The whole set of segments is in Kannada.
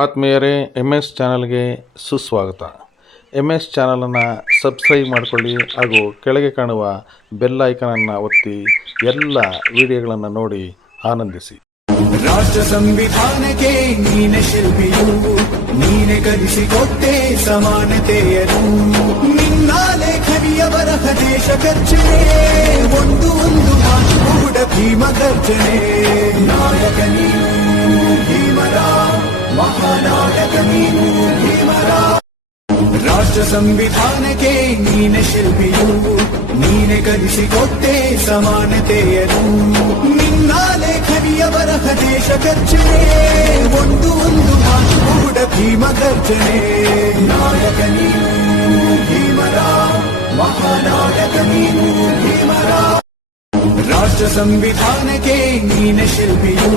ಆತ್ಮೀಯರೇ, MS ಚಾನಲ್ಗೆ ಸುಸ್ವಾಗತ. MS ಚಾನಲನ್ನು ಸಬ್ಸ್ಕ್ರೈಬ್ ಮಾಡಿಕೊಳ್ಳಿ ಹಾಗೂ ಕೆಳಗೆ ಕಾಣುವ ಬೆಲ್ ಐಕನನ್ನು ಒತ್ತಿ ಎಲ್ಲ ವಿಡಿಯೋಗಳನ್ನು ನೋಡಿ ಆನಂದಿಸಿ. ರಾಷ್ಟ್ರ ಸಂವಿಧಾನಕ್ಕೆ ನೀನೆ ಶಿಲ್ಪಿಯು, ನೀನೆ ಕಲಿಸಿಕೊಟ್ಟೆ ಸಮಾನತೆಯನ್ನು. ನಿನ್ನ ಲೇಖನಿಯ ಬರಹ ದೇಶ ಖರ್ಚನೆ, ಒಂದು ಮಾತು ಕೂಡ ಭೀಮ ಗರ್ಜನೆ. ನಾಯಕ ನೀನು ಭೀಮರ, ಮಹಾನಾಯಕ ನೀನು ಭೀಮರ. ರಾಷ್ಟ್ರ ಸಂವಿಧಾನಕ್ಕೆ ನೀನೆ ಶಿಲ್ಪಿಯು, ನೀನೆ ಕಲಿಸಿಕೊಟ್ಟೆ ಸಮಾನತೆಯನ್ನು. ನಿನ್ನ ಲೇಖನಿಯ ಬರಹ ದೇಶ ಖರ್ಚನೆ, ಒಂದು ಮಾತು ಕೂಡ ಭೀಮ ಗರ್ಜನೆ. ನಾಯಕ ನೀನು ಭೀಮರ, ಮಹಾನಾಯಕ ನೀನು ಭೀಮರ. ರಾಷ್ಟ್ರ ಸಂವಿಧಾನಕ್ಕೆ ನೀನೆ ಶಿಲ್ಪಿಯು,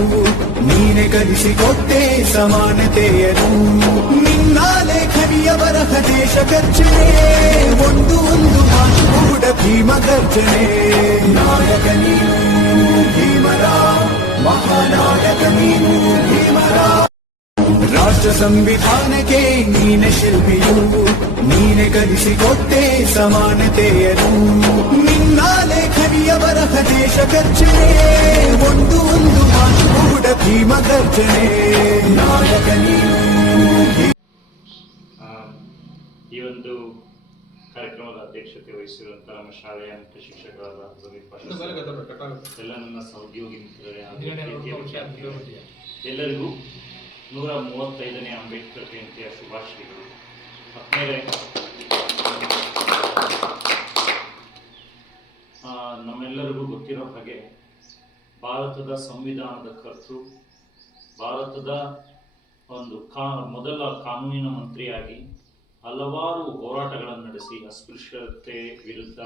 ನೀನೆ ಕಲಿಸಿಕೊಟ್ಟೆ ಸಮಾನತೆಯನ್ನು. ನಿನ್ನ ಲೇಖನಿಯ ಬರಹ ದೇಶ ಖರ್ಚನೆ, ಒಂದು ಮಾತು ಕೂಡ ಭೀಮ ಗರ್ಜನೆ. ನಾಯಕ ನೀನು ಭೀಮರ, ಮಹಾನಾಯಕ ನೀನು ಭೀಮರ. ರಾಷ್ಟ್ರ ಸಂವಿಧಾನಕ್ಕೆ ನೀನೆ ಶಿಲ್ಪಿಯು, ನೀನೆ ಕಲಿಸಿಕೊಟ್ಟೆ ಸಮಾನತೆಯನ್ನು. ನಿನ್ನ ಲೇಖನಿಯ ಬರಹ ದೇಶ ಖರ್ಚನೆ, ಒಂದು ಮಾತು ಕೂಡ ಭೀಮ ಗರ್ಜನೆ. ನಾಯಕ ನೀನು. ಈ ಒಂದು ಕಾರ್ಯಕ್ರಮದ ಅಧ್ಯಕ್ಷತೆ ವಹಿಸಿರುವಂತಹ ನಮ್ಮ ಶಾಲೆಯ ಮುಖ್ಯ ಶಿಕ್ಷಕರಾದ ಎಲ್ಲ ನನ್ನ ಸಹೋದ್ಯೋಗಿ ಮಿತ್ರರೇ, ಎಲ್ಲರಿಗೂ 135ನೇ ಅಂಬೇಡ್ಕರ್ ಜಯಂತಿಯ ಶುಭಾಶಯಗಳು. ಆದ್ಮೇಲೆ ನಮ್ಮೆಲ್ಲರಿಗೂ ಗೊತ್ತಿರೋ ಹಾಗೆ ಭಾರತದ ಸಂವಿಧಾನದ ಕರ್ತೃ, ಭಾರತದ ಒಂದು ಮೊದಲ ಕಾನೂನಿನ ಮಂತ್ರಿಯಾಗಿ ಹಲವಾರು ಹೋರಾಟಗಳನ್ನು ನಡೆಸಿ ಅಸ್ಪೃಶ್ಯತೆ ವಿರುದ್ಧ,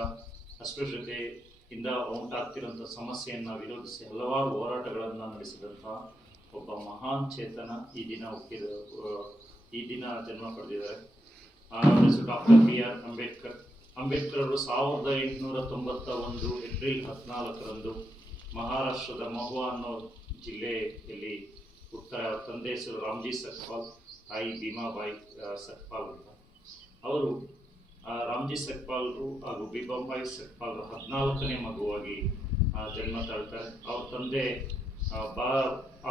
ಅಸ್ಪೃಶ್ಯತೆಯಿಂದ ಉಂಟಾಗ್ತಿರುವಂಥ ಸಮಸ್ಯೆಯನ್ನು ವಿರೋಧಿಸಿ ಹಲವಾರು ಹೋರಾಟಗಳನ್ನು ನಡೆಸಿದಂತಹ ಒಬ್ಬ ಮಹಾನ್ ಚೇತನ ಈ ದಿನ ಜನ್ಮ ಪಡೆದಿದ್ದಾರೆ. Doctor BR Ambedkar. ಅಂಬೇಡ್ಕರ್ ಅವರು 1891 ಏಪ್ರಿಲ್ 14ರಂದು ಮಹಾರಾಷ್ಟ್ರದ ಮಹುವಾ ಅನ್ನೋ ಜಿಲ್ಲೆಯಲ್ಲಿ ಹುಟ್ಟುತ್ತಾರೆ. ಅವರ ತಂದೆ ಹೆಸರು ರಾಮ್ಜಿ ಸಕ್ಪಾಲ್, ತಾಯಿ ಭೀಮಾಬಾಯಿ ಸಕ್ಪಾಲ್ ಅಂತ. ಅವರು ರಾಮ್ಜಿ ಸಕ್ಪಾಲ್ರು ಹಾಗೂ ಭೀಮಾಬಾಯಿ ಸಕ್ಪಾಲ್ರು 14ನೇ ಮಗುವಾಗಿ ಜನ್ಮ ತಾಳ್ತಾರೆ. ಅವ್ರ ತಂದೆ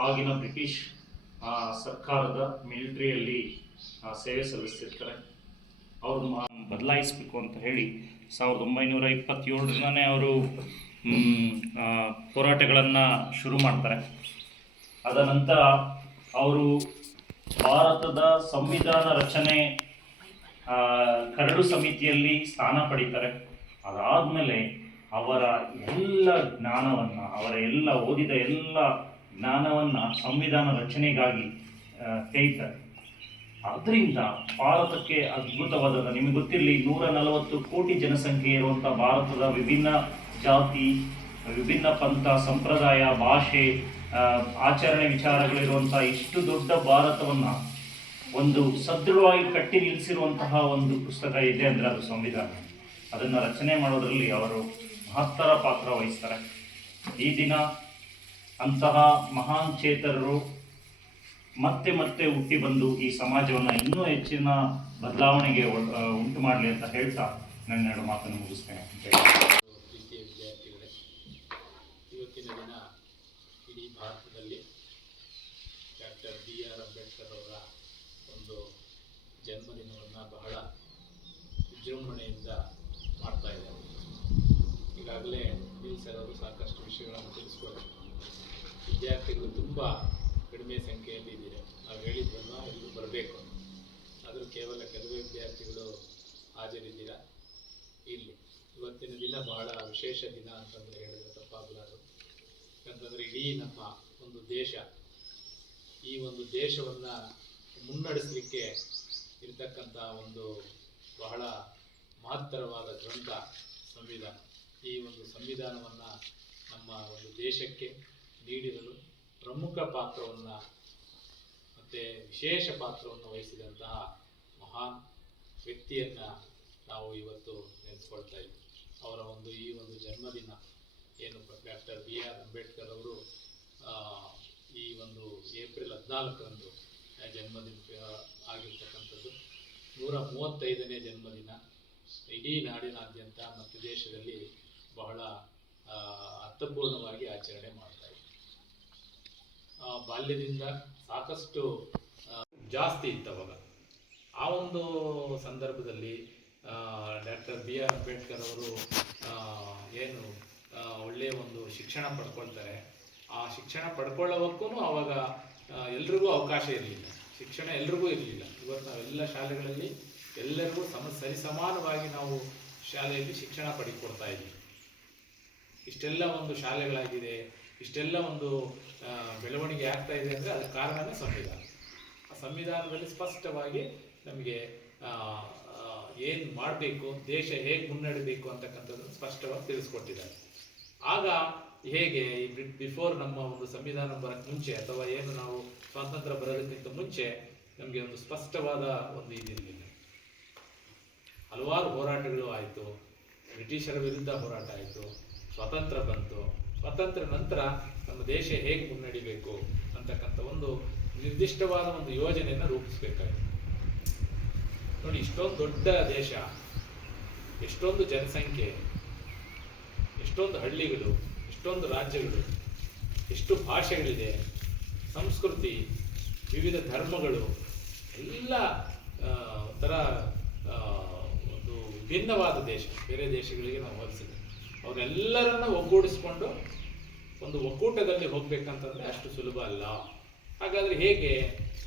ಆಗಿನ ಬ್ರಿಟಿಷ್ ಸರ್ಕಾರದ ಮಿಲಿಟರಿಯಲ್ಲಿ ಸೇವೆ ಸಲ್ಲಿಸ್ತಿರ್ತಾರೆ. ಅವ್ರನ್ನ ಬದಲಾಯಿಸಬೇಕು ಅಂತ ಹೇಳಿ 1927ನೇ ಅವರು ಹೋರಾಟಗಳನ್ನು ಶುರು ಮಾಡ್ತಾರೆ. ಅದ ನಂತರ ಅವರು ಭಾರತದ ಸಂವಿಧಾನ ರಚನೆ ಕರಡು ಸಮಿತಿಯಲ್ಲಿ ಸ್ಥಾನ ಪಡೀತಾರೆ. ಅದಾದಮೇಲೆ ಅವರ ಎಲ್ಲ ಜ್ಞಾನವನ್ನು, ಅವರ ಎಲ್ಲ ಓದಿದ ಎಲ್ಲ ಜ್ಞಾನವನ್ನು ಸಂವಿಧಾನ ರಚನೆಗಾಗಿ ತೆಗಿತಾರೆ. ಅದರಿಂದ ಭಾರತಕ್ಕೆ ಅದ್ಭುತವಾದ, ನಿಮಗೆ ಗೊತ್ತಿರಲಿ, 140 ಕೋಟಿ ಜನಸಂಖ್ಯೆ ಇರುವಂಥ ಭಾರತದ ವಿಭಿನ್ನ ಜಾತಿ, ವಿಭಿನ್ನ ಪಂಥ, ಸಂಪ್ರದಾಯ, ಭಾಷೆ, ಆಚರಣೆ, ವಿಚಾರಗಳಿರುವಂಥ ಇಷ್ಟು ದೊಡ್ಡ ಭಾರತವನ್ನು ಒಂದು ಸದೃಢವಾಗಿ ಕಟ್ಟಿ ನಿಲ್ಲಿಸಿರುವಂತಹ ಒಂದು ಪುಸ್ತಕ ಇದೆ ಅಂದರೆ ಅದು ಸಂವಿಧಾನ. ಅದನ್ನು ರಚನೆ ಮಾಡೋದರಲ್ಲಿ ಅವರು ಮಹತ್ತರ ಪಾತ್ರ ವಹಿಸ್ತಾರೆ. ಈ ದಿನ ಅಂತಹ ಮಹಾನ್ ಚೇತನರು ಮತ್ತೆ ಮತ್ತೆ ಹುಟ್ಟಿ ಬಂದು ಈ ಸಮಾಜವನ್ನು ಇನ್ನೂ ಹೆಚ್ಚಿನ ಬದಲಾವಣೆಗೆ ಉಂಟು ಮಾಡಲಿ ಅಂತ ಹೇಳ್ತಾ ನನ್ನ 2 ಮಾತನ್ನು ಮುಗಿಸ್ತೇನೆ. ಪ್ರೀತಿಯ ವಿದ್ಯಾರ್ಥಿಗಳೇ, ಇವತ್ತಿನ ದಿನ ಇಡೀ ಭಾರತದಲ್ಲಿ ಡಾಕ್ಟರ್ BR ಅಂಬೇಡ್ಕರ್ ಅವರ ಒಂದು ಜನ್ಮದಿನವನ್ನು ಬಹಳ ವಿಜೃಂಭಣೆಯಿಂದ ಮಾಡ್ತಾ ಇದ್ದಾರೆ. ಈಗಾಗಲೇ ಸರ್ ಅವರು ಸಾಕಷ್ಟು ವಿಷಯಗಳನ್ನು ತಿಳಿಸ್ಕೊಡ್ತಾರೆ. ವಿದ್ಯಾರ್ಥಿಗಳು ತುಂಬ ಕಡಿಮೆ ಸಂಖ್ಯೆಯಲ್ಲಿ ಇದ್ದೀರಾ. ನಾವು ಹೇಳಿದ್ವಲ್ಲ, ಎಲ್ಲರೂ ಬರಬೇಕು, ಆದರೂ ಕೇವಲ ಕೆಲವೇ ವಿದ್ಯಾರ್ಥಿಗಳು ಹಾಜರಿದ್ದೀರಾ. ಇಲ್ಲಿ ಇವತ್ತಿನ ದಿನ ಬಹಳ ವಿಶೇಷ ದಿನ ಅಂತಂದರೆ ಹೇಳಿದ್ರೆ ತಪ್ಪಾಗಲಾರದು. ಯಾಕಂತಂದರೆ ಇಡೀ ನಮ್ಮ ಒಂದು ದೇಶ, ಈ ಒಂದು ದೇಶವನ್ನು ಮುನ್ನಡೆಸಲಿಕ್ಕೆ ಇರತಕ್ಕಂಥ ಒಂದು ಬಹಳ ಮಹತ್ತರವಾದ ಗ್ರಂಥ ಸಂವಿಧಾನ. ಈ ಒಂದು ಸಂವಿಧಾನವನ್ನು ನಮ್ಮ ಒಂದು ದೇಶಕ್ಕೆ ನೀಡಿರಲು ಪ್ರಮುಖ ಪಾತ್ರವನ್ನು ಮತ್ತು ವಿಶೇಷ ಪಾತ್ರವನ್ನು ವಹಿಸಿದಂತಹ ಮಹಾನ್ ವ್ಯಕ್ತಿಯನ್ನು ನಾವು ಇವತ್ತು ನೆನೆಸ್ಕೊಳ್ತಾ ಇದ್ದೀವಿ. ಅವರ ಈ ಒಂದು ಜನ್ಮದಿನ ಏನು ಡಾಕ್ಟರ್ BR ಅಂಬೇಡ್ಕರ್ ಅವರು ಈ ಒಂದು ಏಪ್ರಿಲ್ 14ರಂದು ಜನ್ಮದಿನ ಆಗಿರ್ತಕ್ಕಂಥದ್ದು. 135ನೇ ಜನ್ಮದಿನ ಇಡೀ ನಾಡಿನಾದ್ಯಂತ ಮತ್ತು ದೇಶದಲ್ಲಿ ಬಹಳ ಅರ್ಥಪೂರ್ಣವಾಗಿ ಆಚರಣೆ ಮಾಡ್ತಾ ಇದ್ದೀವಿ. ಬಾಲ್ಯದಿಂದ ಸಾಕಷ್ಟು ಜಾಸ್ತಿ ಇತ್ತು ಅವಾಗ. ಆ ಒಂದು ಸಂದರ್ಭದಲ್ಲಿ ಡಾಕ್ಟರ್ ಬಿ ಆರ್ ಅಂಬೇಡ್ಕರ್ ಅವರು ಏನು ಒಳ್ಳೆಯ ಒಂದು ಶಿಕ್ಷಣ ಪಡ್ಕೊಳ್ತಾರೆ. ಆ ಶಿಕ್ಷಣ ಪಡ್ಕೊಳ್ಳೋವಕ್ಕೂ ಅವಾಗ ಎಲ್ರಿಗೂ ಅವಕಾಶ ಇರಲಿಲ್ಲ, ಶಿಕ್ಷಣ ಎಲ್ರಿಗೂ ಇರಲಿಲ್ಲ. ಇವತ್ತು ನಾವೆಲ್ಲ ಶಾಲೆಗಳಲ್ಲಿ ಎಲ್ಲರಿಗೂ ಸರಿಸಮಾನವಾಗಿ ನಾವು ಶಾಲೆಯಲ್ಲಿ ಶಿಕ್ಷಣ ಪಡೆದುಕೊಡ್ತಾ ಇದ್ದೀವಿ. ಇಷ್ಟೆಲ್ಲ ಒಂದು ಶಾಲೆಗಳಾಗಿದೆ, ಇಷ್ಟೆಲ್ಲ ಒಂದು ಬೆಳವಣಿಗೆ ಆಗ್ತಾ ಇದೆ ಅಂದರೆ ಅದಕ್ಕೆ ಕಾರಣವೇ ಸಂವಿಧಾನ. ಆ ಸಂವಿಧಾನದಲ್ಲಿ ಸ್ಪಷ್ಟವಾಗಿ ನಮಗೆ ಏನು ಮಾಡಬೇಕು, ದೇಶ ಹೇಗೆ ಮುನ್ನಡೆಯಬೇಕು ಅಂತಕ್ಕಂಥದ್ದನ್ನು ಸ್ಪಷ್ಟವಾಗಿ ತಿಳಿಸ್ಕೊಟ್ಟಿದ್ದಾರೆ. ಆಗ ಹೇಗೆ ಬಿಫೋರ್ ನಮ್ಮ ಒಂದು ಸಂವಿಧಾನ ಬರೋಕ್ಕೆ ಮುಂಚೆ ಅಥವಾ ಏನು ನಾವು ಸ್ವಾತಂತ್ರ್ಯ ಬರೋದಕ್ಕಿಂತ ಮುಂಚೆ ನಮಗೆ ಒಂದು ಸ್ಪಷ್ಟವಾದ ಒಂದು ಇದಿರಲಿಲ್ಲ. ಹಲವಾರು ಹೋರಾಟಗಳು ಆಯಿತು, ಬ್ರಿಟಿಷರ ವಿರುದ್ಧ ಹೋರಾಟ ಆಯಿತು, ಸ್ವಾತಂತ್ರ್ಯ ಬಂತು. ಸ್ವಾತಂತ್ರ್ಯ ನಂತರ ನಮ್ಮ ದೇಶ ಹೇಗೆ ಮುನ್ನಡಿಬೇಕು ಅಂತಕ್ಕಂಥ ಒಂದು ನಿರ್ದಿಷ್ಟವಾದ ಒಂದು ಯೋಜನೆಯನ್ನು ರೂಪಿಸಬೇಕಾಗಿದೆ. ನೋಡಿ, ಇಷ್ಟೊಂದು ದೊಡ್ಡ ದೇಶ, ಎಷ್ಟೊಂದು ಜನಸಂಖ್ಯೆ, ಎಷ್ಟೊಂದು ಹಳ್ಳಿಗಳು, ಎಷ್ಟೊಂದು ರಾಜ್ಯಗಳು, ಎಷ್ಟು ಭಾಷೆಗಳಿದೆ, ಸಂಸ್ಕೃತಿ, ವಿವಿಧ ಧರ್ಮಗಳು ಎಲ್ಲ ಒಂಥರ ಒಂದು ವಿಭಿನ್ನವಾದ ದೇಶ. ಬೇರೆ ದೇಶಗಳಿಗೆ ನಾವು ಹೋಲಿಸಿದ್ರೆ ಅವರೆಲ್ಲರನ್ನ ಒಗ್ಗೂಡಿಸ್ಕೊಂಡು ಒಂದು ಒಕ್ಕೂಟದಲ್ಲಿ ಹೋಗ್ಬೇಕಂತಂದ್ರೆ ಅಷ್ಟು ಸುಲಭ ಅಲ್ಲ. ಹಾಗಾದ್ರೆ ಹೇಗೆ?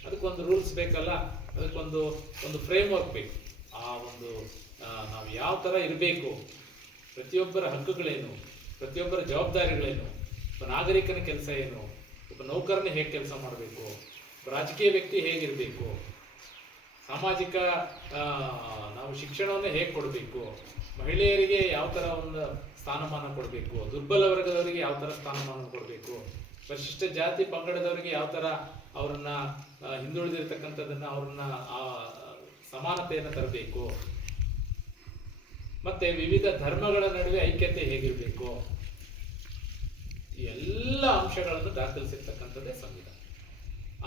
ಅದಕ್ಕೊಂದು ರೂಲ್ಸ್ ಬೇಕಲ್ಲ, ಅದಕ್ಕೊಂದು ಫ್ರೇಮ್ ವರ್ಕ್ ಬೇಕು. ಆ ಒಂದು ನಾವು ಯಾವ ಥರ ಇರಬೇಕು, ಪ್ರತಿಯೊಬ್ಬರ ಹಕ್ಕುಗಳೇನು, ಪ್ರತಿಯೊಬ್ಬರ ಜವಾಬ್ದಾರಿಗಳೇನು, ಒಬ್ಬ ನಾಗರಿಕನ ಕೆಲಸ ಏನು, ಒಬ್ಬ ನೌಕರನ ಹೇಗೆ ಕೆಲಸ ಮಾಡಬೇಕು, ಒಬ್ಬ ರಾಜಕೀಯ ವ್ಯಕ್ತಿ ಹೇಗಿರಬೇಕು, ಸಾಮಾಜಿಕ ನಾವು ಶಿಕ್ಷಣವನ್ನು ಹೇಗೆ ಕೊಡಬೇಕು, ಮಹಿಳೆಯರಿಗೆ ಯಾವ ಥರ ಒಂದು ಸ್ಥಾನಮಾನ ಕೊಡಬೇಕು, ದುರ್ಬಲ ವರ್ಗದವರಿಗೆ ಯಾವ ಥರ ಸ್ಥಾನಮಾನ ಕೊಡಬೇಕು, ಪರಿಶಿಷ್ಟ ಜಾತಿ ಪಂಗಡದವರಿಗೆ ಯಾವ ಥರ ಅವರನ್ನ ಹಿಂದುಳಿದಿರ್ತಕ್ಕಂಥದ್ದನ್ನು ಅವ್ರನ್ನ ಸಮಾನತೆಯನ್ನು ತರಬೇಕು, ಮತ್ತೆ ವಿವಿಧ ಧರ್ಮಗಳ ನಡುವೆ ಐಕ್ಯತೆ ಹೇಗಿರಬೇಕು, ಈ ಎಲ್ಲ ಅಂಶಗಳನ್ನು ದಾಖಲಿಸಿರ್ತಕ್ಕಂಥದ್ದೇ ಸಂವಿಧಾನ.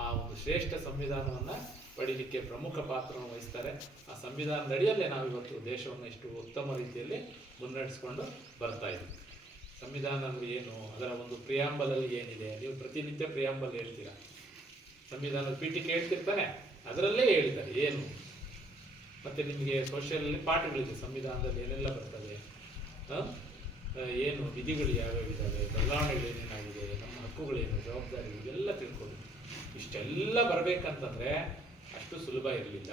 ಆ ಒಂದು ಶ್ರೇಷ್ಠ ಸಂವಿಧಾನವನ್ನು ಪಡೀಲಿಕ್ಕೆ ಪ್ರಮುಖ ಪಾತ್ರವನ್ನು ವಹಿಸ್ತಾರೆ. ಆ ಸಂವಿಧಾನದ ಅಡಿಯಲ್ಲೇ ನಾವು ಇವತ್ತು ದೇಶವನ್ನು ಇಷ್ಟು ಉತ್ತಮ ರೀತಿಯಲ್ಲಿ ಮುನ್ನಡೆಸ್ಕೊಂಡು ಬರ್ತಾ ಇದ್ದೀವಿ. ಸಂವಿಧಾನ ಅಂದರೆ ಏನು, ಅದರ ಒಂದು ಪ್ರಿಯಾಂಬಲಲ್ಲಿ ಏನಿದೆ, ನೀವು ಪ್ರತಿನಿತ್ಯ ಪ್ರಿಯಾಂಬಲ್ ಹೇಳ್ತೀರಾ, ಸಂವಿಧಾನದ ಪೀಠಿಕೆ ಹೇಳ್ತಿರ್ತಾನೆ, ಅದರಲ್ಲೇ ಹೇಳಿದ್ದಾರೆ ಏನು. ಮತ್ತು ನಿಮಗೆ ಸೋಷಿಯಲಲ್ಲಿ ಪಾಠಗಳಿದೆ, ಸಂವಿಧಾನದಲ್ಲಿ ಏನೆಲ್ಲ ಬರ್ತದೆ, ಏನು ವಿಧಿಗಳು ಯಾವ್ಯಾವ ಇದ್ದಾವೆ, ಬದಲಾವಣೆಗಳು ಏನೇನಾಗಿದೆ, ನಮ್ಮ ಹಕ್ಕುಗಳೇನು, ಜವಾಬ್ದಾರಿಗಳು ಇದೆಲ್ಲ ತಿಳ್ಕೊಂಡು ಇಷ್ಟೆಲ್ಲ ಬರಬೇಕಂತಂದರೆ ಅಷ್ಟು ಸುಲಭ ಇರಲಿಲ್ಲ.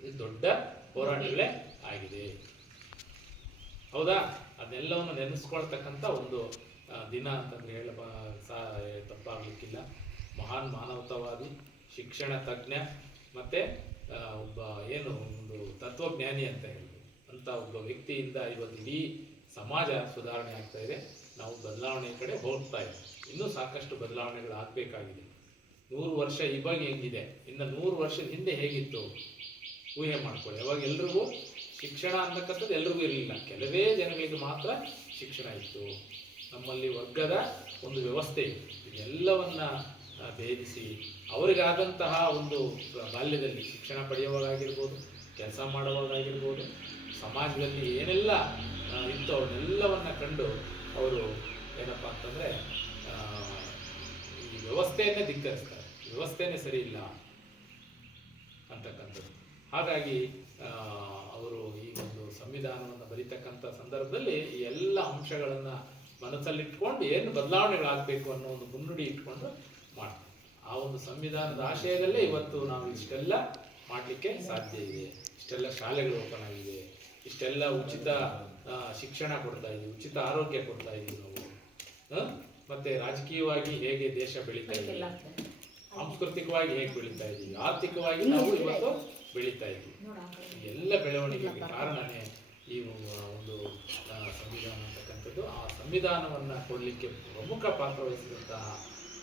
ಇದು ದೊಡ್ಡ ಹೋರಾಟಗಳೇ ಆಗಿದೆ, ಹೌದಾ? ಅದನ್ನೆಲ್ಲವನ್ನು ನೆನೆಸ್ಕೊಳ್ತಕ್ಕಂಥ ಒಂದು ದಿನ ಅಂತಂದರೆ ತಪ್ಪಾಗಲಿಕ್ಕಿಲ್ಲ. ಮಹಾನ್ ಮಾನವತಾವಾದಿ, ಶಿಕ್ಷಣ ತಜ್ಞ, ಮತ್ತು ಒಬ್ಬ ಏನು ಒಂದು ತತ್ವಜ್ಞಾನಿ ಅಂತ ಹೇಳ್ಬೋದು ಅಂಥ ಒಬ್ಬ ವ್ಯಕ್ತಿಯಿಂದ ಇವತ್ತು ಇಡೀ ಸಮಾಜ ಸುಧಾರಣೆ ಆಗ್ತಾ ಇದೆ. ನಾವು ಬದಲಾವಣೆ ಕಡೆ ಹೋಗ್ತಾ ಇದ್ದೀವಿ. ಇನ್ನೂ ಸಾಕಷ್ಟು ಬದಲಾವಣೆಗಳು ಆಗಬೇಕಾಗಿದೆ. 100 ವರ್ಷ ಇವಾಗ ಹೆಂಗಿದೆ, ಇನ್ನು 100 ವರ್ಷದ ಹಿಂದೆ ಹೇಗಿತ್ತು ಊಹೆ ಮಾಡ್ಕೊಳ್ಳಿ. ಅವಾಗ ಎಲ್ರಿಗೂ ಶಿಕ್ಷಣ ಅಂತಕ್ಕಂಥದ್ದು ಎಲ್ರಿಗೂ ಇರಲಿಲ್ಲ, ಕೆಲವೇ ಜನಗಳಿಗೆ ಮಾತ್ರ ಶಿಕ್ಷಣ ಇತ್ತು. ನಮ್ಮಲ್ಲಿ ವರ್ಗದ ಒಂದು ವ್ಯವಸ್ಥೆ ಇತ್ತು. ಇದೆಲ್ಲವನ್ನು ಭೇದಿಸಿ ಅವರಿಗಾದಂತಹ ಒಂದು ಬಾಲ್ಯದಲ್ಲಿ ಶಿಕ್ಷಣ ಪಡೆಯುವಾಗಾಗಿರ್ಬೋದು, ಕೆಲಸ ಮಾಡುವಾಗಾಗಿರ್ಬೋದು, ಸಮಾಜದಲ್ಲಿ ಏನೆಲ್ಲ ಇತ್ತು ಅವನ್ನೆಲ್ಲವನ್ನು ಕಂಡು ಅವರು ಏನಪ್ಪ ಅಂತಂದರೆ ಈ ವ್ಯವಸ್ಥೆಯನ್ನೇ ಧಿಕ್ಕರಿಸ್ತಾರೆ. ವ್ಯವಸ್ಥೆಯೇ ಸರಿ ಇಲ್ಲ ಅಂತಕ್ಕಂಥದ್ದು. ಹಾಗಾಗಿ ಅವರು ಈ ಒಂದು ಸಂವಿಧಾನವನ್ನು ಬರೀತಕ್ಕಂಥ ಸಂದರ್ಭದಲ್ಲಿ ಈ ಎಲ್ಲ ಅಂಶಗಳನ್ನು ಮನಸ್ಸಲ್ಲಿಟ್ಕೊಂಡು ಏನು ಬದಲಾವಣೆಗಳಾಗಬೇಕು ಅನ್ನೋ ಒಂದು ಮುನ್ನುಡಿ ಇಟ್ಕೊಂಡು ಮಾಡ್ತಾರೆ. ಆ ಒಂದು ಸಂವಿಧಾನದ ಆಶಯದಲ್ಲೇ ಇವತ್ತು ನಾವು ಇಷ್ಟೆಲ್ಲ ಮಾಡಲಿಕ್ಕೆ ಸಾಧ್ಯ ಇದೆ. ಇಷ್ಟೆಲ್ಲ ಶಾಲೆಗಳು ಓಪನ್ ಆಗಿದೆ, ಇಷ್ಟೆಲ್ಲ ಉಚಿತ ಶಿಕ್ಷಣ ಕೊಡ್ತಾ ಇದ್ದೀವಿ, ಉಚಿತ ಆರೋಗ್ಯ ಕೊಡ್ತಾ ಇದ್ದೀವಿ ನಾವು. ಮತ್ತು ರಾಜಕೀಯವಾಗಿ ಹೇಗೆ ದೇಶ ಬೆಳೀತಾ ಇದೆ, ಸಾಂಸ್ಕೃತಿಕವಾಗಿ ಹೇಗೆ ಬೆಳೀತಾ ಇದ್ದೀವಿ, ಆರ್ಥಿಕವಾಗಿ ನಾವು ಇವತ್ತು ಬೆಳೀತಾ ಇದ್ದೀವಿ. ಎಲ್ಲ ಬೆಳವಣಿಗೆಗೆ ಕಾರಣನೇ ಈ ಒಂದು ಸಂವಿಧಾನ ಅಂತಕ್ಕಂಥದ್ದು. ಆ ಸಂವಿಧಾನವನ್ನು ಕೊಡಲಿಕ್ಕೆ ಪ್ರಮುಖ ಪಾತ್ರ ವಹಿಸಿದಂತಹ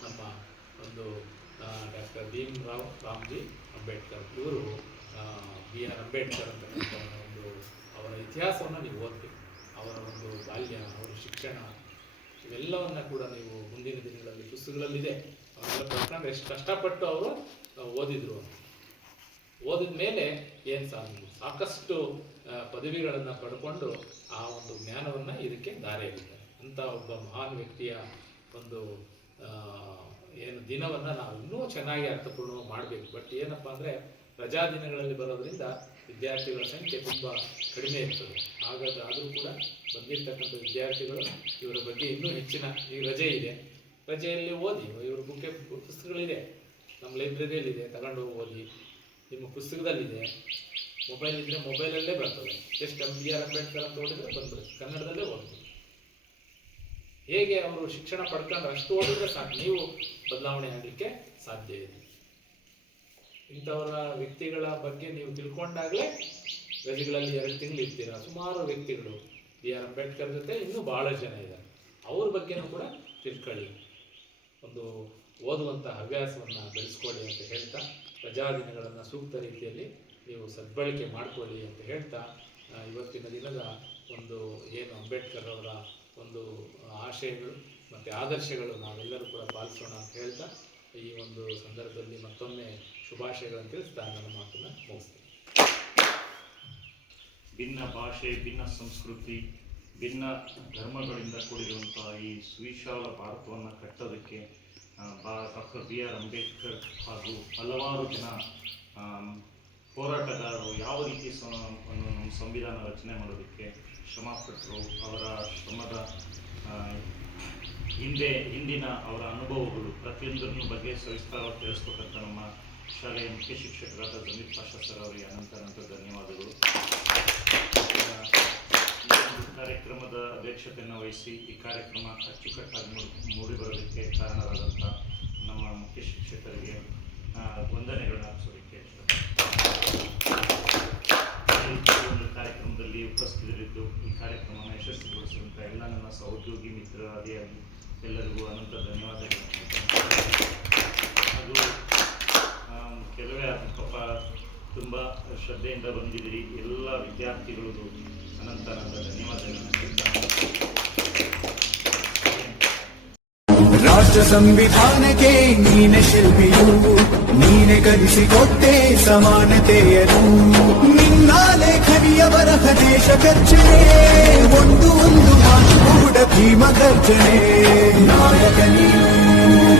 ನಮ್ಮ ಒಂದು ಡಾಕ್ಟರ್ ಭೀಮರಾವ್ ರಾಮ್ಜಿ ಅಂಬೇಡ್ಕರ್, ಇವರು ಬಿ ಆರ್ ಅಂಬೇಡ್ಕರ್ ಅಂತಕ್ಕಂಥ ಒಂದು ಅವರ ಇತಿಹಾಸವನ್ನು ನೀವು ಓದಬೇಕು. ಅವರ ಒಂದು ಬಾಲ್ಯ, ಅವರ ಶಿಕ್ಷಣ, ಇವೆಲ್ಲವನ್ನು ಕೂಡ ನೀವು ಮುಂದಿನ ದಿನಗಳಲ್ಲಿ ಪುಸ್ತಕಗಳಲ್ಲಿದೆ. ಅವೆಲ್ಲ ಪ್ರಕರಣ ಎಷ್ಟು ಕಷ್ಟಪಟ್ಟು ಅವರು ಓದಿದ್ರು ಅಂತ. ಓದಿದ ಮೇಲೆ ಏನು ಸಾಕಷ್ಟು ಪದವಿಗಳನ್ನು ಪಡ್ಕೊಂಡು ಆ ಒಂದು ಜ್ಞಾನವನ್ನು ಇದಕ್ಕೆ ದಾರಿ ಎಳಿತಾರೆ. ಅಂಥ ಒಬ್ಬ ಮಹಾನ್ ವ್ಯಕ್ತಿಯ ಒಂದು ಏನು ದಿನವನ್ನು ನಾವು ಇನ್ನೂ ಚೆನ್ನಾಗಿ ಅರ್ಥಪೂರ್ಣವಾಗಿ ಮಾಡಬೇಕು. ಬಟ್ ಏನಪ್ಪ ಅಂದರೆ ರಜಾ ದಿನಗಳಲ್ಲಿ ಬರೋದ್ರಿಂದ ವಿದ್ಯಾರ್ಥಿಗಳ ಸಂಖ್ಯೆ ತುಂಬ ಕಡಿಮೆ ಇರ್ತದೆ. ಆದರೂ ಕೂಡ ಬಂದಿರತಕ್ಕಂಥ ವಿದ್ಯಾರ್ಥಿಗಳು ಇವರ ಬಗ್ಗೆ ಇನ್ನೂ ಹೆಚ್ಚಿನ, ಈ ರಜೆ ಇದೆ, ರಜೆಯಲ್ಲಿ ಓದಿ, ಇವ್ರ ಪುಸ್ತಕಗಳಿದೆ ನಮ್ಮ ಲೈಬ್ರರಿಯಲ್ಲಿದೆ, ತಗೊಂಡು ಓದಿ. ನಿಮ್ಮ ಪುಸ್ತಕದಲ್ಲಿದೆ, ಮೊಬೈಲ್ ಇದ್ದರೆ ಮೊಬೈಲಲ್ಲೇ ಬರ್ತದೆ. ಜಸ್ಟ್ BR ಅಂಬೇಡ್ಕರ್ ಅಂತ ಓದಿದ್ರೆ ಬಂದ್ಬಿಡುತ್ತೆ, ಕನ್ನಡದಲ್ಲೇ ಓದ್ಬೋದು. ಹೇಗೆ ಅವರು ಶಿಕ್ಷಣ ಪಡ್ಕೊಂಡ್ರೆ ಅಷ್ಟು ಓದಿದ್ರೆ ಸಾಕು, ನೀವು ಬದಲಾವಣೆ ಆಗಲಿಕ್ಕೆ ಸಾಧ್ಯ ಇದೆ. ಇಂಥವರ ವ್ಯಕ್ತಿಗಳ ಬಗ್ಗೆ ನೀವು ತಿಳ್ಕೊಂಡಾಗಲೇ ರಜೆಗಳಲ್ಲಿ 2 ತಿಂಗಳು ಇರ್ತೀರ. ಸುಮಾರು ವ್ಯಕ್ತಿಗಳು BR ಅಂಬೇಡ್ಕರ್ ಜೊತೆ ಇನ್ನೂ ಭಾಳ ಜನ ಇದ್ದಾರೆ, ಅವ್ರ ಬಗ್ಗೆನೂ ಕೂಡ ತಿಳ್ಕೊಳ್ಳಿ, ಒಂದು ಓದುವಂಥ ಹವ್ಯಾಸವನ್ನು ಬೆಳೆಸ್ಕೊಳ್ಳಿ ಅಂತ ಹೇಳ್ತಾ, ರಜಾ ದಿನಗಳನ್ನು ಸೂಕ್ತ ರೀತಿಯಲ್ಲಿ ನೀವು ಸದ್ಬಳಕೆ ಮಾಡಿಕೊಳ್ಳಿ ಅಂತ ಹೇಳ್ತಾ, ಇವತ್ತಿನ ದಿನದ ಒಂದು ಏನು ಅಂಬೇಡ್ಕರ್ ಅವರ ಒಂದು ಆಶಯಗಳು ಮತ್ತು ಆದರ್ಶಗಳು ನಾವೆಲ್ಲರೂ ಕೂಡ ಪಾಲಿಸೋಣ ಅಂತ ಹೇಳ್ತಾ, ಈ ಒಂದು ಸಂದರ್ಭದಲ್ಲಿ ಮತ್ತೊಮ್ಮೆ ಶುಭಾಶಯಗಳನ್ನು ತಿಳಿಸ್ತಾ ನನ್ನ ಮಾತನ್ನು ಮುಗಿಸ್ತೀನಿ. ಭಿನ್ನ ಭಾಷೆ, ಭಿನ್ನ ಸಂಸ್ಕೃತಿ, ಭಿನ್ನ ಧರ್ಮಗಳಿಂದ ಕೂಡಿರುವಂಥ ಈ ಸುವಿಶಾಲ ಭಾರತವನ್ನು ಕಟ್ಟೋದಕ್ಕೆ ಡಾಕ್ಟರ್ BR ಅಂಬೇಡ್ಕರ್ ಹಾಗೂ ಹಲವಾರು ಜನ ಹೋರಾಟಗಾರರು ಯಾವ ರೀತಿ ನಮ್ಮ ಸಂವಿಧಾನ ರಚನೆ ಮಾಡೋದಕ್ಕೆ ಶ್ರಮಪಟ್ಟರು, ಅವರ ಶ್ರಮದ ಹಿಂದಿನ ಅವರ ಅನುಭವಗಳು ಪ್ರತಿಯೊಂದರ ಬಗ್ಗೆ ಸವಿಸ್ತಾರವಾಗಿ ತಿಳಿಸ್ಬೇಕಂತ ನಮ್ಮ ಶಾಲೆಯ ಮುಖ್ಯ ಶಿಕ್ಷಕರಾದ ಜಮೀರ್ ಪಾಷಾ ಸರ್ ಅವರಿಗೆ ಅನಂತ ಧನ್ಯವಾದಗಳು. ಈ ಒಂದು ಕಾರ್ಯಕ್ರಮದ ಅಧ್ಯಕ್ಷತೆಯನ್ನು ವಹಿಸಿ ಈ ಕಾರ್ಯಕ್ರಮ ಅಚ್ಚುಕಟ್ಟಾಗಿ ಮೂಡಿಬರೋದಕ್ಕೆ ಕಾರಣರಾದಂಥ ನಮ್ಮ ಮುಖ್ಯ ಶಿಕ್ಷಕರಿಗೆ ವಂದನೆಗಳನ್ನ ಅರ್ಪಿಸೋದಕ್ಕೆ ಈ ಒಂದು ಕಾರ್ಯಕ್ರಮದಲ್ಲಿ ಉಪಸ್ಥಿತರಿದ್ದು ಈ ಕಾರ್ಯಕ್ರಮವನ್ನು ಯಶಸ್ವಿಗೊಳಿಸಿದಂಥ ಎಲ್ಲ ನನ್ನ ಸಹೋದ್ಯೋಗಿ ಮಿತ್ರರಾದಿಯಾಗಿ ಎಲ್ಲರಿಗೂ ಅನಂತ ಧನ್ಯವಾದಗಳು. ಹಾಗೂ ಕೆಲವೇ ಪಾಪ ತುಂಬ ಶ್ರದ್ಧೆಯಿಂದ ಬಂದಿದ್ದೀರಿ, ಎಲ್ಲ ವಿದ್ಯಾರ್ಥಿಗಳಿಗೂ ಅನಂತ ಧನ್ಯವಾದಗಳನ್ನು ಹೇಳ್ತಾ, ರಾಷ್ಟ್ರ ಸಂವಿಧಾನಕ್ಕೆ ನೀನೆ ಶಿಲ್ಪಿಯು, ನೀನೆ ಕಲಿಸಿಕೊಟ್ಟೆ ಸಮಾನತೆಯನ್ನು. ನಿನ್ನ ಲೇಖನಿಯ ಬರಹ ದೇಶ ಗರ್ಜನೆ, ಒಂದು ಮಾತು ಕೂಡ ಭೀಮ ಗರ್ಜನೆ. ನಾಯಕ ನೀನು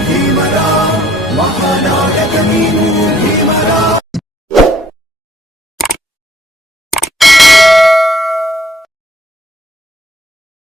ಭೀಮರ, ಮಹಾನಾಯಕ ನೀನು ಭೀಮರ.